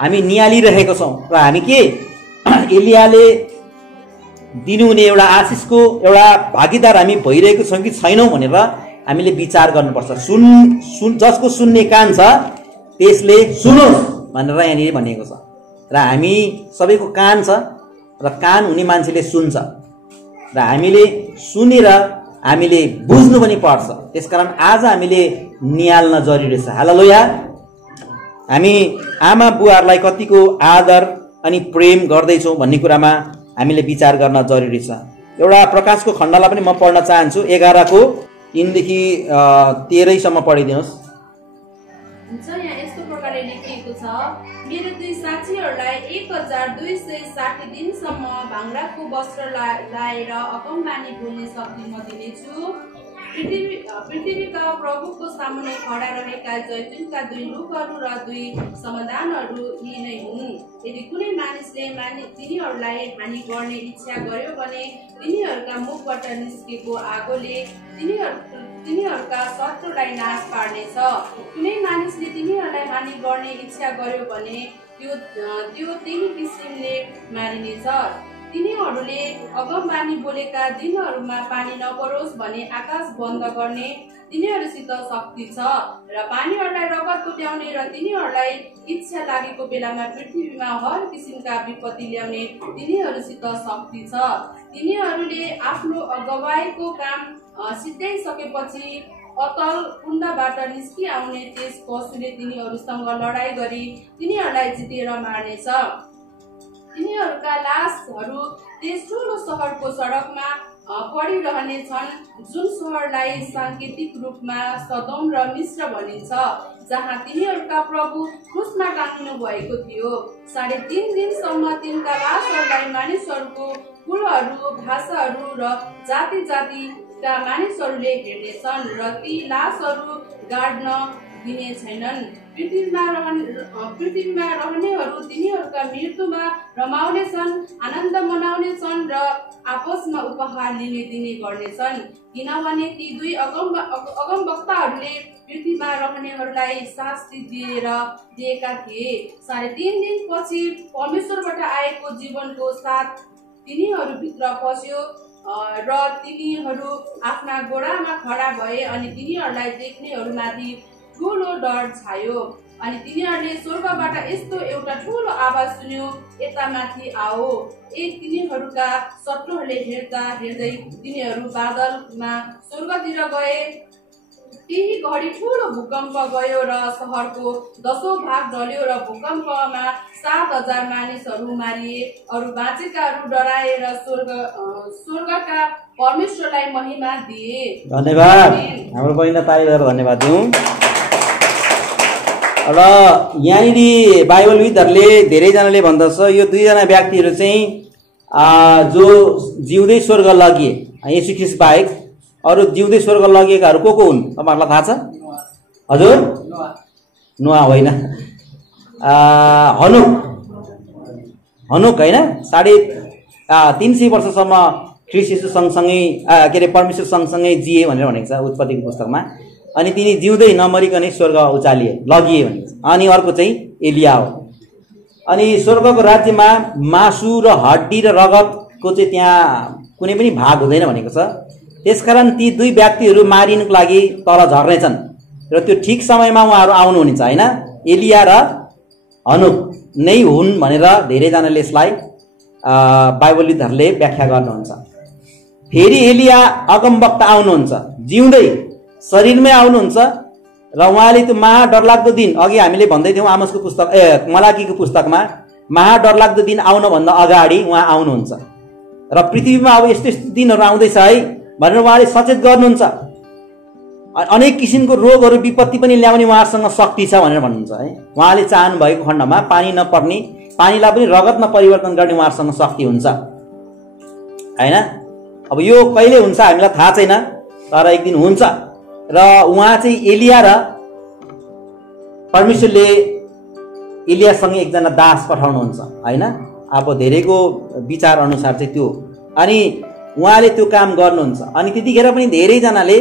हामी निहालिरहेको छौँ र हामी के एलियाले दिनुहुने एउटा आशिषको एउटा भागीदार हामी भइरहेको छौँ कि छैनौँ भनेर हामीले विचार गर्नुपर्छ। जसको सुन्ने कान छ त्यसले सुनोस् भनेर यहाँनिर भनिएको छ। र हामी सबैको कान छ र कान हुने मान्छेले सुन्छ र हामीले सुनेर हामीले बुझ्नु पनि पर्छ। त्यसकारण आज हामीले निहाल्न जरुरी रहेछ। हालेलुया। हामी आमा बुवाहरूलाई कतिको आदर अनि प्रेम गर्दैछौँ भन्ने कुरामा हामीले विचार गर्न जरुरी छ। एउटा प्रकाशको खण्डलाई पनि म पढ्न चाहन्छु। 11 3देखि 13 पढिदिनुहोस्। यहाँ यस्तो प्रकारले लेखिएको छ, मेरो दुई साक्षीहरूलाई 1260 दिनसम्म भाङ्राको वस्त्र लाएर अगमबानी बोल्ने शक्ति म दिनेछु। पृथ्वीका प्रभुको सामुने खडा रहेका जैतुनका 2 रुखहरू र 2 समाधानहरू यी नै हुन्। यदि कुनै मानिसले तिनीहरूलाई हानि गर्ने इच्छा गर्यो भने तिनीहरूका मुखबाट निस्केको आगोले तिनीहरूका शत्रुलाई नाश पार्नेछ। कुनै मानिसले तिनीहरूलाई हानि गर्ने इच्छा गर्यो भने त्यो त्यही किसिमले मारिनेछ। तिनीहरूले अगमबानी बोलेका दिनहरूमा पानी नपरोस् भने आकाश बन्द गर्ने तिनीहरूसित शक्ति छ र पानीहरूलाई रगत तुल्याउने र तिनीहरूलाई इच्छा लागेको बेलामा पृथ्वीमा हर किसिमका विपत्ति ल्याउने तिनीहरूसित शक्ति छ। तिनीहरूले आफ्नो अगुवाईको काम सिद्ध्याइसकेपछि अतल कुण्डबाट निस्किआउने त्यस पशुले तिनीहरूसँग लडाई गरी तिनीहरूलाई जितेर मार्नेछ। तिनीहरूका लासहरू त्यस ठुलो सहरको सडकमा पडिरहनेछन्, जुन सहरलाई सांकेतिक रूपमा सदोम र मिस्र भनिन्छ, जहाँ तिनीहरूका प्रभु क्रुसमा टाँगिनु भएको थियो। 3.5 दिनसम्म तिनका लासहरूलाई मानिसहरूको कुलहरू, भाषाहरू र जाति जातिका मानिसहरूले हेर्नेछन् र ती लासहरू गाड्न दिने छैनन्। पृथ्वीमा रहनेहरू तिनीहरूका मृत्युमा रमाउनेछन्, आनन्द मनाउनेछन् र आपसमा उपहार दिने गर्नेछन्, किनभने ती 2 अगमवक्ताहरूले पृथ्वीमा रहनेहरूलाई शास्ति दिएका थिए। 3.5 दिनपछि परमेश्वरबाट आएको जीवनको साथ तिनीहरूभित्र पस्यो र तिनीहरू आफ्ना घोडामा खडा भए अनि तिनीहरूलाई देख्नेहरूमाथि ठुलो डर छायो। अनि तिनीहरूले स्वर्गबाट यस्तो एउटा ठुलो आवाज सुन्यो, यता माथि आओ। तिनीहरूका शत्रुहरूले हेर्दै तिनीहरू बादलमा स्वर्गतिर गए त्यही घडी ठुलो भूकम्प गयो र सहरको 10औं भाग ढल्यो र भूकम्पमा 7,000 मानिसहरू मारिए। अरू बाँचेकाहरू डराएर स्वर्गका परमेश्वरलाई महिमा दिए। धन्यवाद। हाम्रो बहिनी ताली गरेर धन्यवाद दिउँ। र यहाँनिर बाइबलविदहरूले धेरैजनाले भन्दछ यो दुईजना व्यक्तिहरू चाहिँ जो जिउँदै स्वर्ग लगिए, येशू ख्रीष्ट बाहेक अरू जिउँदै स्वर्ग लगिएकाहरू को हुन् तपाईँहरूलाई थाहा छ? हजुर, नोआ होइन, हनुक होइन। 350 वर्षसम्म ख्रीष्ट येशू सँगसँगै के अरे परमेश्वर सँगसँगै जिए भनेर भनेको छ उत्पत्तिको पुस्तकमा। अनि तिनी जिउँदै नमरिकनै स्वर्ग उचालिए, लगिए भनेको छ। अनि अर्को चाहिँ एलिया हो। अनि स्वर्गको राज्यमा मासु र हड्डी र रगतको चाहिँ त्यहाँ कुनै पनि भाग हुँदैन भनेको छ। त्यसकारण ती दुई व्यक्तिहरू मारिनुको लागि तल झर्नेछन् र त्यो ठिक समयमा उहाँहरू आउनुहुनेछ होइन। एलिया र हनुक नै हुन् भनेर धेरैजनाले यसलाई बाइबलविदहरूले व्याख्या गर्नुहुन्छ। फेरि एलिया अगमवक्ता आउनुहुन्छ, जिउँदै शरीरमै आउनुहुन्छ र उहाँले त्यो महाडरलाग्दो दिन, अघि हामीले भन्दै थियौँ आमोसको पुस्तक मलाकीको पुस्तकमा, महाडरलाग्दो दिन आउनुभन्दा अगाडि उहाँ आउनुहुन्छ र पृथ्वीमा अब यस्तो यस्तो दिनहरू आउँदैछ है भनेर उहाँले सचेत गर्नुहुन्छ। अनेक किसिमको रोगहरू विपत्ति पनि ल्याउने उहाँसँग शक्ति छ भनेर भन्नुहुन्छ है। उहाँले चाहनु भएको खण्डमा पानी नपर्ने, पानीलाई पनि रगतमा परिवर्तन गर्ने उहाँसँग शक्ति हुन्छ होइन। अब यो कहिले हुन्छ हामीलाई थाहा छैन, तर एक दिन हुन्छ। र उहाँ चाहिँ एलिया र परमेश्वरले एलियासँग एकजना दास पठाउनुहुन्छ होइन। अब धेरैको विचार अनुसार चाहिँ त्यो, अनि उहाँले त्यो काम गर्नुहुन्छ। अनि त्यतिखेर पनि धेरैजनाले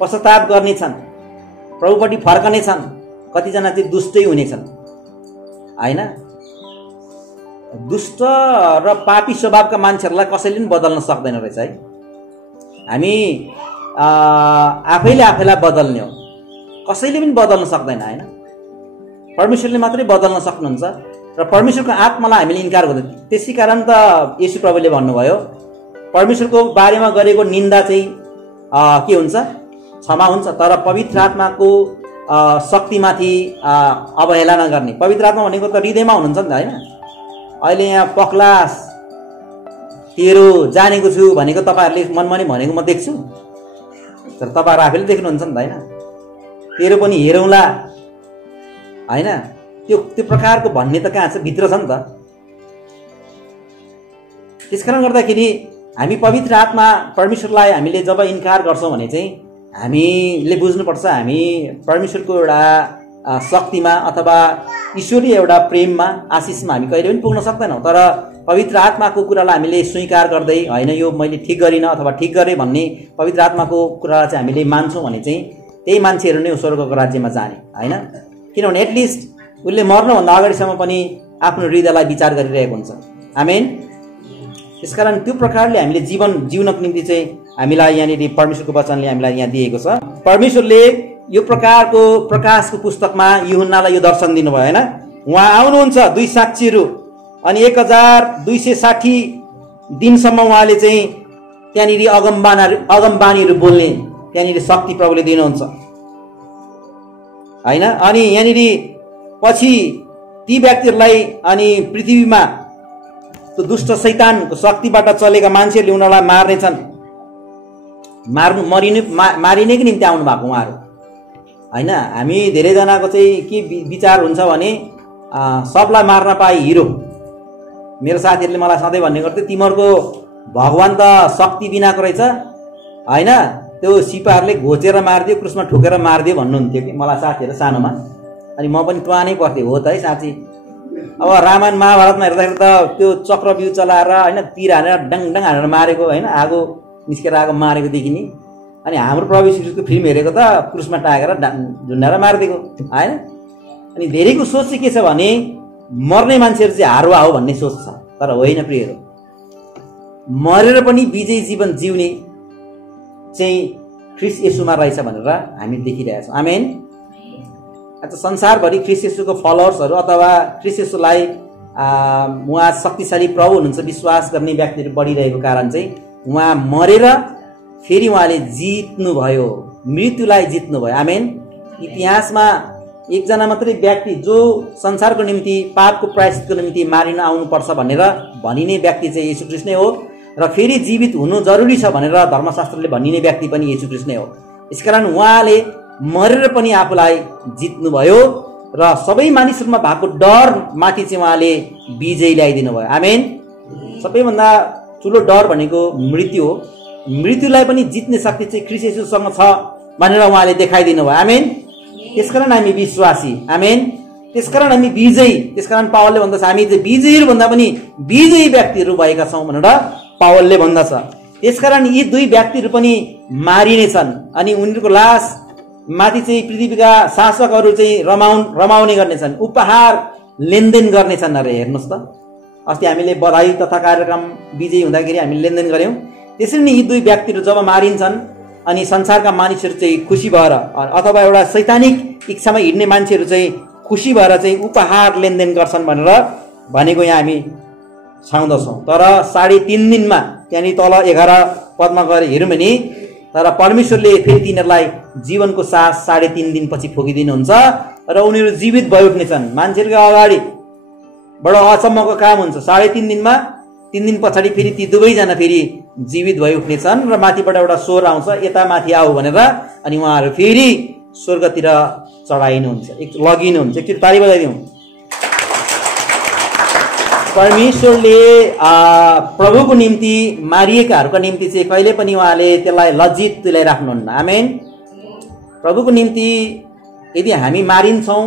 पश्चाताप गर्नेछन्, प्रभुपट्टि फर्कनेछन्, कतिजना चाहिँ दुष्टै हुनेछन् होइन। दुष्ट र पापी स्वभावका मान्छेहरूलाई कसैले पनि बदल्न सक्दैन रहेछ है। हामी आफैले आफैलाई बदल्ने हो, कसैले पनि बदल्न सक्दैन होइन। परमेश्वरले मात्रै बदल्न सक्नुहुन्छ र परमेश्वरको आत्मालाई हामीले इन्कार गर्दैन। त्यसै कारण त येशू प्रभुले भन्नुभयो परमेश्वरको बारेमा गरेको निन्दा चाहिँ के हुन्छ? क्षमा हुन्छ, तर पवित्र आत्माको शक्तिमाथि अवहेला नगर्ने। पवित्र आत्मा भनेको त हृदयमा हुनुहुन्छ नि त होइन। अहिले यहाँ पक्लास तेरो जानेको छु भनेको तपाईँहरूले मनमा नै भनेको म देख्छु, तर तपाईँहरू आफैले देख्नुहुन्छ नि त होइन। तेरो पनि हेरौँला होइन, त्यो प्रकारको भन्ने त कहाँ छ? भित्र छ नि त। त्यसकारण गर्दाखेरि हामी पवित्र आत्मा परमेश्वरलाई हामीले जब इन्कार गर्छौँ भने चाहिँ हामीले बुझ्नुपर्छ हामी परमेश्वरको एउटा शक्तिमा अथवा ईश्वरीय एउटा प्रेममा, आशिषमा हामी कहिले पनि पुग्न सक्दैनौँ। तर पवित्र आत्माको कुरालाई हामीले स्वीकार गर्दै होइन यो मैले ठिक गरिनँ अथवा ठिक गरेँ भन्ने पवित्र आत्माको कुरालाई चाहिँ हामीले मान्छौँ भने चाहिँ त्यही मान्छेहरू नै स्वर्गको राज्यमा जाने होइन। किनभने एटलिस्ट उसले मर्नुभन्दा अगाडिसम्म पनि आफ्नो हृदयलाई विचार गरिरहेको हुन्छ। आमेन। त्यसकारण त्यो प्रकारले हामीले जीवन जिउनको निम्ति चाहिँ हामीलाई यहाँनिर परमेश्वरको वचनले हामीलाई यहाँ दिएको छ। परमेश्वरले यो प्रकारको प्रकाशको पुस्तकमा यूहन्नालाई यो दर्शन दिनुभयो होइन। उहाँ आउनुहुन्छ दुई साक्षीहरू, अनि 1260 दिनसम्म उहाँले चाहिँ त्यहाँनिर अगमबानीहरू बोल्ने त्यहाँनिर शक्ति प्रभुले दिनुहुन्छ होइन। अनि यहाँनिर पछि ती व्यक्तिहरूलाई अनि पृथ्वीमा त्यो दुष्ट शैतानको शक्तिबाट चलेका मान्छेहरूले उनीहरूलाई मार्नेछन्, मारिनेको निम्ति आउनु भएको उहाँहरू होइन। हामी धेरैजनाको चाहिँ के विचार हुन्छ भने सबलाई मार्न पाए हिरो। मेरो साथीहरूले मलाई सधैँ भन्ने गर्थ्यो तिमीहरूको भगवान त शक्ति बिनाको रहेछ होइन, त्यो सिपाहरूले घोचेर मारिदियो, क्रुसमा ठोकेर मारिदियो भन्नुहुन्थ्यो कि मलाई साथीहरू सानोमा। अनि म पनि ट्वानै पर्थेँ, हो त है साँच्ची। अब रामायण महाभारतमा हेर्दाखेरि त त्यो चक्रव्यूह चलाएर होइन तीर हानेर डङ डङ हानेर मारेको होइन, आगो निस्केर आगो मारेको देखिने। अनि हाम्रो प्रभु यीशुको फिल्म हेरेको त क्रुसमा टाँगेर झुन्डाएर मारिदिएको होइन। अनि धेरैको सोच चाहिँ के छ भने मर्ने मान्छेहरू चाहिँ हारुवा हो भन्ने सोच छ, तर होइन प्रियहरू। मरेर पनि विजयी जीवन जिउने चाहिँ ख्रीष्ट येशूमा रहेछ भनेर हामी देखिरहेछौँ। आमेन। आज संसारभरि ख्रीष्ट येशूको फलोवर्सहरू अथवा ख्रीष्ट येशूलाई उहाँ शक्तिशाली प्रभु हुनुहुन्छ विश्वास गर्ने व्यक्तिहरू बढिरहेको कारण चाहिँ उहाँ मरेर फेरि उहाँले जित्नुभयो मृत्युलाई जित्नुभयो। आमेन। इतिहासमा एकजना मात्रै व्यक्ति जो संसारको निम्ति पापको प्रायश्चितको निम्ति मारिन आउनुपर्छ भनेर भनिने व्यक्ति चाहिँ येशू ख्रीष्ट नै हो र फेरि जीवित हुनु जरुरी छ भनेर धर्मशास्त्रले भनिने व्यक्ति पनि येशू ख्रीष्ट नै हो। यसकारण उहाँले मरेर पनि आफूलाई जित्नुभयो र सबै मानिसहरूमा भएको डर माथि चाहिँ उहाँले विजय ल्याइदिनु भयो। आमेन। सबैभन्दा ठुलो डर भनेको मृत्यु हो। मृत्युलाई पनि जित्ने शक्ति चाहिँ ख्रीष्ट येशूसँग छ भनेर उहाँले देखाइदिनु भयो। आमेन। त्यसकारण हामी विश्वासी। आमेन। त्यसकारण हामी विजयी। त्यसकारण पावलले भन्दछ हामी चाहिँ विजयीहरू भन्दा पनि विजयी व्यक्तिहरू भएका छौँ भनेर पावलले भन्दछ। त्यसकारण यी दुई व्यक्तिहरू पनि मारिनेछन् अनि उनीहरूको लास माथि चाहिँ पृथ्वीका शासकहरू चाहिँ रमाउने गर्नेछन्, उपहार लेनदेन गर्नेछन्। अरे हेर्नुहोस् त, अस्ति हामीले बधाई तथा कार्यक्रम विजयी हुँदाखेरि हामीले लेनदेन गऱ्यौँ। त्यसरी नै यी दुई व्यक्तिहरू जब मारिन्छन् अनि संसारका मानिसहरू चाहिँ खुसी भएर अथवा एउटा शैतानिक इच्छामा हिँड्ने मान्छेहरू चाहिँ खुसी भएर चाहिँ उपहार लेनदेन गर्छन् भनेर भनेको यहाँ हामी छाउँदछौँ। तर 3.5 दिनमा त्यहाँनिर तल 11 पदमा गएर हेऱ्यौँ भने तर परमेश्वरले फेरि तिनीहरूलाई जीवनको सास 3.5 दिनपछि फुकिदिनुहुन्छ र उनीहरू जीवित भइउठ्नेछन्। मान्छेहरूको अगाडि बडो अचम्मको काम हुन्छ। 3.5 दिनमा 3 दिन पछाडि फेरि ती दुवैजना फेरि जीवित भइउठ्नेछन् र माथिबाट एउटा स्वर आउँछ, यता माथि आऊ भनेर, अनि उहाँहरू फेरि स्वर्गतिर चढाइनुहुन्छ, लगिनुहुन्छ। एकचोटि ताली बजाइदिउँ। परमेश्वरले प्रभुको निम्ति मारिएकाहरूको निम्ति चाहिँ कहिले पनि उहाँले त्यसलाई लज्जित तुल्याइराख्नुहुन्न। आमेन। प्रभुको निम्ति यदि हामी मारिन्छौँ,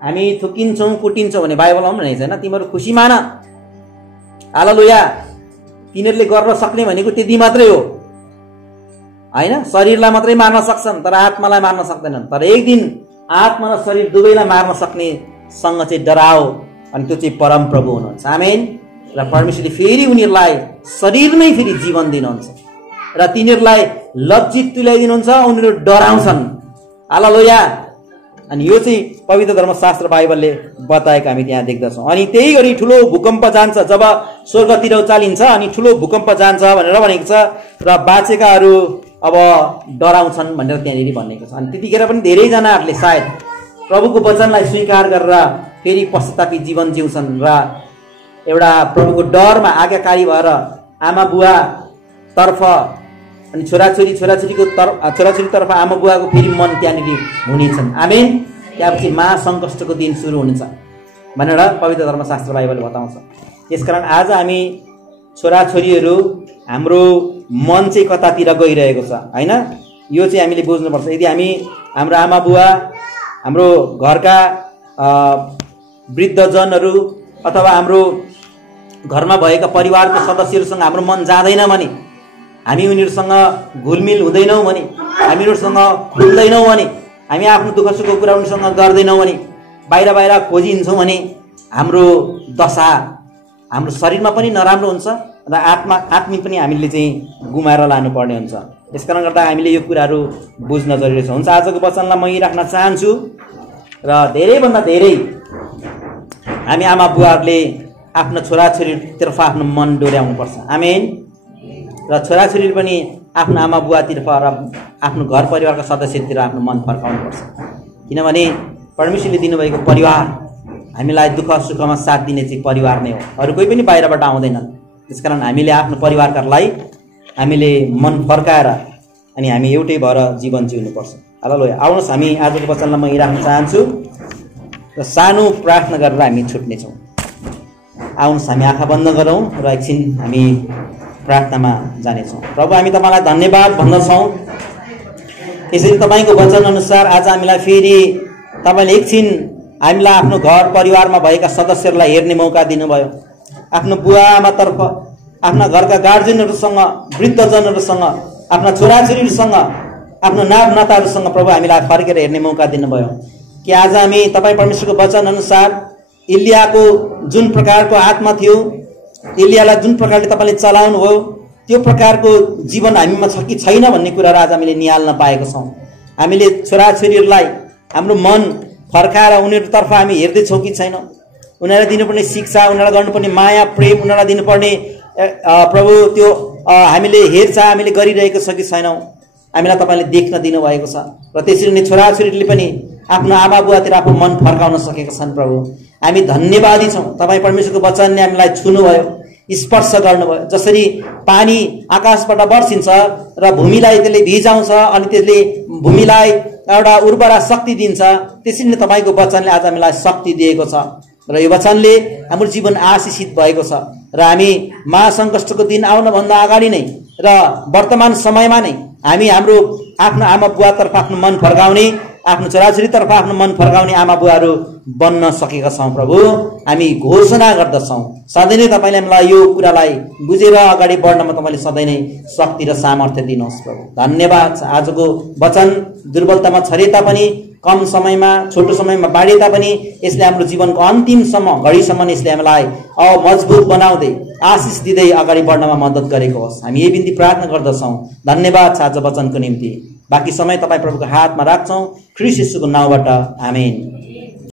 हामी थुकिन्छौँ, कुटिन्छौँ भने बाइबलमा पनि भनेको छैन तिमीहरू खुसी मान, हालेलुया। तिनीहरूले गर्न सक्ने भनेको त्यति मात्रै हो होइन। शरीरलाई मात्रै मार्न सक्छन् तर आत्मालाई मार्न सक्दैनन्। तर एक दिन आत्मा र शरीर दुवैलाई मार्न सक्नेसँग चाहिँ डराओ अनि त्यो चाहिँ परम प्रभु हुनुहुन्छ। आमेन। र परमेश्वरले फेरि उनीहरूलाई शरीरमै फेरि जीवन दिनुहुन्छ र तिनीहरूलाई लज्जित तुल्याइदिनुहुन्छ, उनीहरू डराउँछन्। हालेलुया। अनि यो चाहिँ पवित्र धर्मशास्त्र बाइबलले बताएको हामी त्यहाँ देख्दछौँ। अनि त्यही गरी ठुलो भूकम्प जान्छ, जब स्वर्गतिर उचालिन्छ अनि ठुलो भूकम्प जान्छ भनेर भनेको छ र बाँचेकाहरू अब डराउँछन् भनेर त्यहाँनिर भनेको छ। अनि त्यतिखेर पनि धेरैजनाहरूले सायद प्रभुको वचनलाई स्वीकार गरेर फेरि पश्चातापी जीवन जिउँछन् र एउटा प्रभुको डरमा आज्ञाकारी भएर आमा बुवा तर्फ अनि छोराछोरी तर्फ आमा बुवाको फेरि मन त्यहाँनिर हुनेछन्। आमेन। त्यसपछि महासङ्कष्टको दिन सुरु हुनेछ भनेर पवित्र धर्मशास्त्र बाइबलले बताउँछ। त्यसकारण आज हामी छोराछोरीहरू हाम्रो मन चाहिँ कतातिर गइरहेको छ होइन, यो चाहिँ हामीले बुझ्नुपर्छ। यदि हामी हाम्रो आमा बुवा, हाम्रो घरका वृद्धजनहरू अथवा हाम्रो घरमा भएका परिवारको सदस्यहरूसँग हाम्रो मन जाँदैन भने, हामी उनीहरूसँग घुलमिल हुँदैनौँ भने, हामी उनीहरूसँग खुल्दैनौँ भने, हामी आफ्नो दुःख सुखको कुरा उनीसँग गर्दैनौँ भने, बाहिर खोजिन्छौँ भने हाम्रो दशा हाम्रो शरीरमा पनि नराम्रो हुन्छ र आत्मा पनि हामीले चाहिँ गुमाएर लानुपर्ने हुन्छ। त्यसकारण गर्दा हामीले यो कुराहरू बुझ्न जरुरी छ। हुन्छ, आजको वचनलाई म यहीँ राख्न चाहन्छु र धेरैभन्दा धेरै हामी आमा बुवाहरूले आफ्नो छोराछोरीतर्फ आफ्नो मन डोर्याउनुपर्छ। आमेन। र छोराछोरी पनि आफ्नो आमा बुवातर्फ र आफ्नो घर परिवारका सदस्यतिर आफ्नो मन फर्काउनुपर्छ। किनभने परमेश्वरले दिनुभएको परिवार हामीलाई दुःख सुखमा साथ दिने चाहिँ परिवार नै हो, अरू कोही पनि बाहिरबाट आउँदैनन्। त्यसकारण हामीले आफ्नो परिवारकालाई हामीले मन फर्काएर अनि हामी एउटै भएर जीवन जिउनुपर्छ। हालेलुया। आउनुहोस् हामी आजको वचनलाई म यहीँ राख्न चाहन्छु र सानो प्रार्थना गरेर हामी छुट्नेछौँ। आउनुहोस् हामी आँखा बन्द गरौँ र एकछिन हामी प्रार्थनामा जानेछौँ। प्रभु, हामी तपाईँलाई धन्यवाद भन्दछौँ यसरी तपाईँको वचन अनुसार आज हामीलाई फेरि तपाईँले एकछिन हामीलाई आफ्नो घर परिवारमा भएका सदस्यहरूलाई हेर्ने मौका दिनुभयो। आफ्नो बुवा आमातर्फ, आफ्ना घरका गार्जेनहरूसँग, वृद्धजनहरूसँग, आफ्ना छोराछोरीहरूसँग, आफ्नो नाताहरूसँग प्रभु हामीलाई फर्केर हेर्ने मौका दिनुभयो कि आज हामी तपाईँ परमेश्वरको वचन अनुसार इलियाको जुन प्रकारको आत्मा थियो, इलियालाई जुन प्रकारले तपाईँले चलाउनु भयो त्यो प्रकारको जीवन हामीमा छ कि छैन भन्ने कुराहरू आज हामीले निहाल्न पाएको छौँ। हामीले छोराछोरीहरूलाई हाम्रो मन फर्काएर उनीहरूतर्फ हामी हेर्दैछौँ कि छैनौँ, उनीहरूलाई दिनुपर्ने शिक्षा, उनीहरूलाई गर्नुपर्ने माया प्रेम, उनीहरूलाई दिनुपर्ने प्रभु त्यो हामीले हेरचाह हामीले गरिरहेको छ कि छैनौँ। हामीलाई तपाईँले देख्न दिनुभएको छ र त्यसरी नै छोराछोरीले पनि आफ्नो आमा बुवातिर आफ्नो मन फर्काउन सकेका छन्। प्रभु हामी धन्यवादी छौँ, तपाईँ परमेश्वरको वचनले हामीलाई छुनुभयो, स्पर्श गर्नुभयो। जसरी पानी आकाशबाट बर्सिन्छ र भूमिलाई त्यसले भिजाउँछ अनि त्यसले भूमिलाई एउटा उर्वरा शक्ति दिन्छ, त्यसरी नै तपाईँको वचनले आज हामीलाई शक्ति दिएको छ र यो वचनले हाम्रो जीवन आशिषित भएको छ र हामी महासङ्कष्टको दिन आउनभन्दा अगाडि नै र वर्तमान समयमा नै हामी हाम्रो आफ्नो आमा बुवातर्फ आफ्नो मन फर्काउने, आफ्नो छोराछोरीतर्फ आफ्नो मन फर्काउने आमा बुवाहरू बन्न सकेका छौँ। प्रभु हामी घोषणा गर्दछौँ सधैँ नै तपाईँले हामीलाई यो कुरालाई बुझेर अगाडि बढ्नमा तपाईँले सधैँ नै शक्ति र सामर्थ्य दिनुहोस्। प्रभु धन्यवाद छ, आजको वचन दुर्बलतामा छरे तापनि, कम समयमा छोटो समयमा बाँडे तापनि यसले हाम्रो जीवनको अन्तिमसम्म घडीसम्म यसले हामीलाई मजबुत बनाउँदै आशिष दिँदै अगाडि बढ्नमा मद्दत गरेको होस्। हामी यही बिन्ती प्रार्थना गर्दछौँ। धन्यवाद छ आज वचनको निम्ति। बाँकी समय तपाईँ प्रभुको हातमा राख्छौँ, ख्रीष्ट येशूको नाउँबाट आमेन।